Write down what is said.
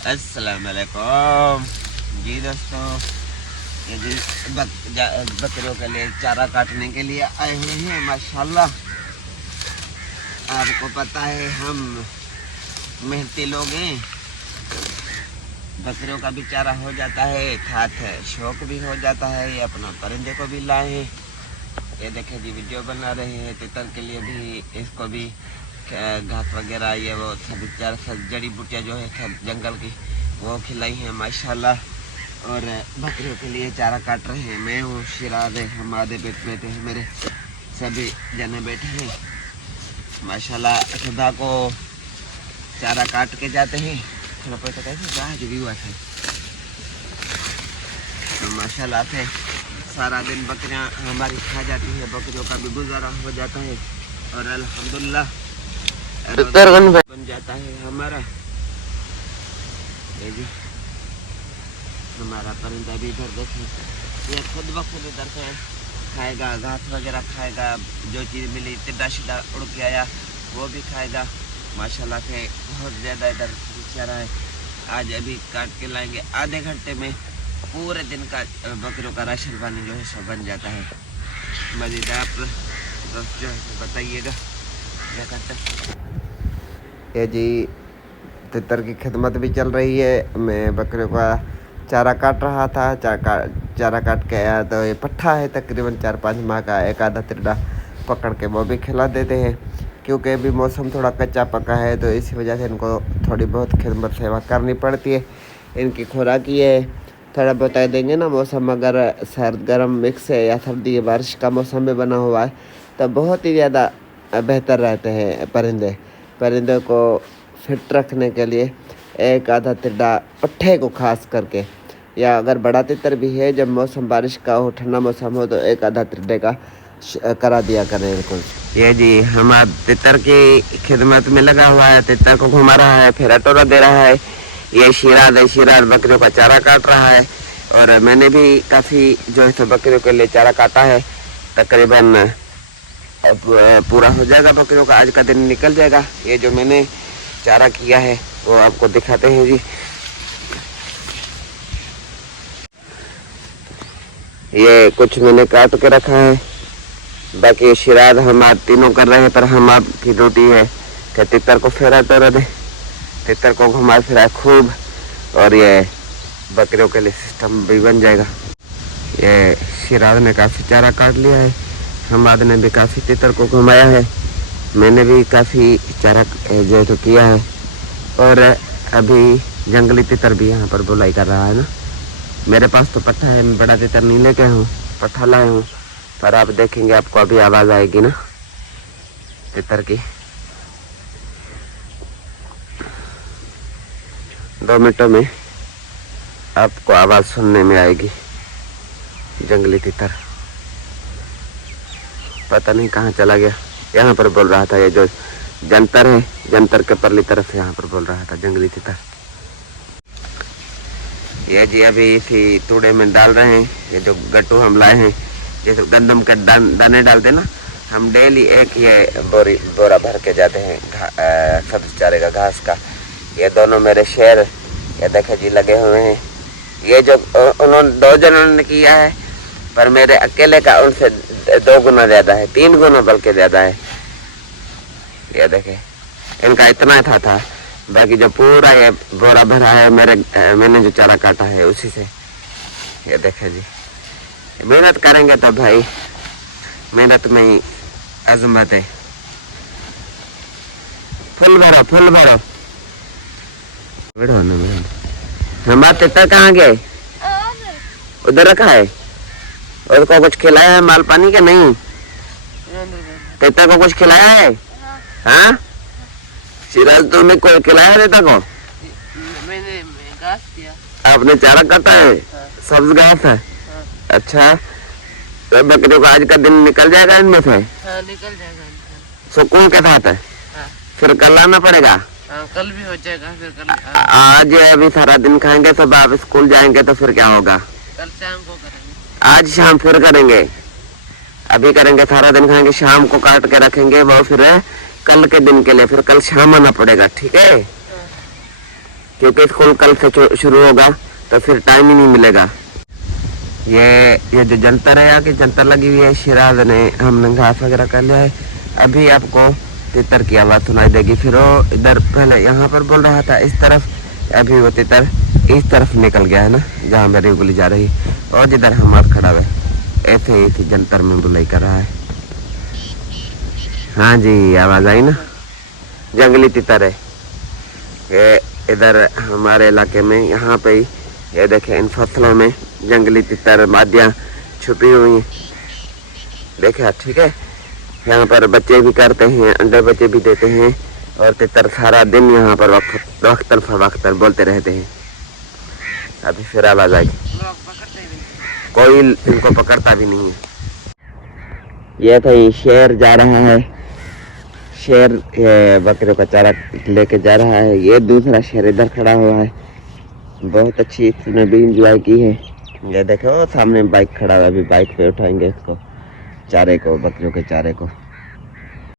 अस्सलाम वालेकुम जी दोस्तों, ये जी बकरियों के लिए चारा काटने के लिए आए हुए हैं। माशाल्लाह, आपको पता है हम मेहनती लोग हैं। बकरियों का भी चारा हो जाता है, खाते है शौक भी हो जाता है। ये अपना परिंदे को भी लाए हैं। ये देखे जी वीडियो बना रहे हैं। तितर के लिए भी, इसको भी घास वगैरह ये वो सभी जड़ी बूटियाँ जो है सब जंगल की वो खिलाई हैं माशाल्लाह। और बकरियों के लिए चारा काट रहे हैं। मैं हूँ, शिराज है, हम आधे बैठे हैं, मेरे सभी जने बैठे हैं माशाल्लाह। सुबह को चारा काट के जाते हैं। थोड़ा पैसा कैसे जहाज भी हुआ था तो माशाल्लाह से सारा दिन बकरियां हमारी खा जाती है। बकरियों का भी गुजारा हो जाता है और अल्हम्दुलिल्लाह बन जाता है हमारा। ये जी हमारा परिंदा भी इधर देखें, ये खुद ब खुद इधर से खाएगा, घास वगैरह खाएगा। जो चीज़ मिली टिड्डा शिड्डा उड़ के आया वो भी खाएगा माशाल्लाह से। बहुत ज़्यादा इधर चारा है। आज अभी काट के लाएंगे, आधे घंटे में पूरे दिन का बकरियों का राशन पानी जो है सब बन जाता है। मज़ीद आप दोस्त जो है बताइएगा क्या करते। ये जी तितर की खिदमत भी चल रही है। मैं बकरियों का चारा काट रहा था। चारा काट के आया तो ये पट्ठा है तकरीबन 4-5 माह का। एक आधा टिड्डा पकड़ के वो भी खिला देते हैं, क्योंकि अभी मौसम थोड़ा कच्चा पका है तो इसी वजह से इनको थोड़ी बहुत खिदमत सेवा करनी पड़ती है। इनकी खुराक ये थोड़ा बता देंगे ना, मौसम अगर सर्द गर्म मिक्स है या सर्दी बारिश का मौसम में बना हुआ है तो बहुत ही ज़्यादा बेहतर रहते हैं परिंदे को फिट रखने के लिए एक आधा टिड्डा पट्ठे को खास करके, या अगर बड़ा तितर भी है जब मौसम बारिश का हो, ठंडा मौसम हो तो एक आधा टिड्डे का करा दिया करें इनको। ये जी हमारा तितर की खिदमत में लगा हुआ है। तितर को घुमा रहा है, फिर अटोरा दे रहा है। ये शिराज है, शिराज बकरियों का चारा काट रहा है। और मैंने भी काफ़ी जो है तो बकरियों के लिए चारा काटा है। तकरीबन अब पूरा हो जाएगा बकरियों का, आज का दिन निकल जाएगा। ये जो मैंने चारा किया है वो आपको दिखाते हैं जी। ये कुछ मैंने काट के रखा है, बाकी शिराज हम आज तीनों कर रहे हैं। पर हम आपकी ड्यूटी है कि तितर को फेरा तो दे, तितर को घुमा फिरा खूब, और ये बकरियों के लिए सिस्टम भी बन जाएगा। ये शिराज ने काफ़ी चारा काट लिया है, हमाद ने भी काफ़ी तितर को घुमाया है, मैंने भी काफ़ी चारा जो है तो किया है। और अभी जंगली तितर भी यहाँ पर बुलाई कर रहा है ना। मेरे पास तो पट्ठा है, मैं बड़ा तितर नहीं लेके हूँ, पट्ठा लाए हूँ। पर आप देखेंगे आपको अभी आवाज़ आएगी ना तितर की। 2 मिनटों में आपको आवाज़ सुनने में आएगी। जंगली तितर पता नहीं कहाँ चला गया। यहाँ पर बोल रहा था, ये जो जंतर है, जंतर के परली तरफ यहाँ पर बोल रहा था जंगली तितर। ये जी अभी इसी तूड़े में डाल रहे हैं। ये जो गट्टू हम लाए हैं, जैसे गंदम का दाने डालते ना, हम डेली एक ये बोरा भर के जाते हैं सब्ज चारे का, घास का। ये दोनों मेरे शेर ये देखे जी लगे हुए हैं। ये जो उन्होंने 2 जनों ने किया है, पर मेरे अकेले का उनसे 2 गुना ज़्यादा है, 3 गुना बल्कि ज़्यादा है। ये देखे इनका इतना था। बाकी जो पूरा ये बोरा भरा है मैंने जो चारा काटा है उसी से। ये देखे जी, मेहनत करेंगे तो भाई मेहनत में ही अजमत है। फुल भरो हमारा तितर कहाँ गए? उधर रखा है। उसको कुछ खिलाया है माल पानी के नहीं? तितर को कुछ खिलाया है? हाँ सिराज तुमने कोई खिलाया तितर को? मैंने घास दिया। आपने चारा काटा है? हाँ। सब्ज घास है? हाँ। अच्छा, तो बकरियों का आज का दिन निकल जाएगा इनमें से? हाँ, निकल जाएगा। सुकून के साथ है। हाँ। फिर कल आना पड़ेगा। हाँ, कल भी हो जाएगा। फिर कल आज अभी सारा दिन खाएंगे, सब आप स्कूल जाएंगे तो फिर क्या होगा? कल शाम को करेंगे। आज शाम फिर करेंगे, अभी करेंगे सारा दिन खाएंगे, शाम को काट के रखेंगे वो फिर कल के दिन के लिए। फिर कल शाम आना पड़ेगा, ठीक है? क्योंकि स्कूल कल से शुरू होगा तो फिर टाइम ही नहीं मिलेगा। ये जो जंतर है, यहाँ की जंतर लगी हुई है, शिराज ने हमने घास वगैरह कर लिया है। अभी आपको तितर की आवाज़ सुनाई देगी। फिर वो इधर पहले यहाँ पर बोल रहा था इस तरफ, अभी वो तितर इस तरफ निकल गया है ना, जहाँ मेरी उंगली जा रही। और जिधर हमारा खड़ा है ऐसे ही इसी जंतर में बुलाई कर रहा है। हाँ जी, आवाज़ आई ना, जंगली तितर है ये। इधर हमारे इलाके में यहाँ पे ही ये देखें, इन फसलों में जंगली तितर मादियाँ छुपी हुई हैं, देखे ठीक है। यहाँ पर बच्चे भी करते हैं, अंडे बच्चे भी देते हैं, और तितर सारा दिन यहाँ पर वक्तल बोलते रहते हैं। अभी फिर आवाज आई, लोग पकड़ते भी नहीं। कोई इनको पकड़ता भी नहीं है। ये तो शेर जा रहा है, शेर बकरियों का चारा लेके जा रहा है। ये दूसरा शेर इधर खड़ा हुआ है, बहुत अच्छी इसने भी इंजॉय की है। ये देखो सामने बाइक खड़ा हुआ है, अभी बाइक पे उठाएंगे इसको, चारे को, बकरियों के चारे को।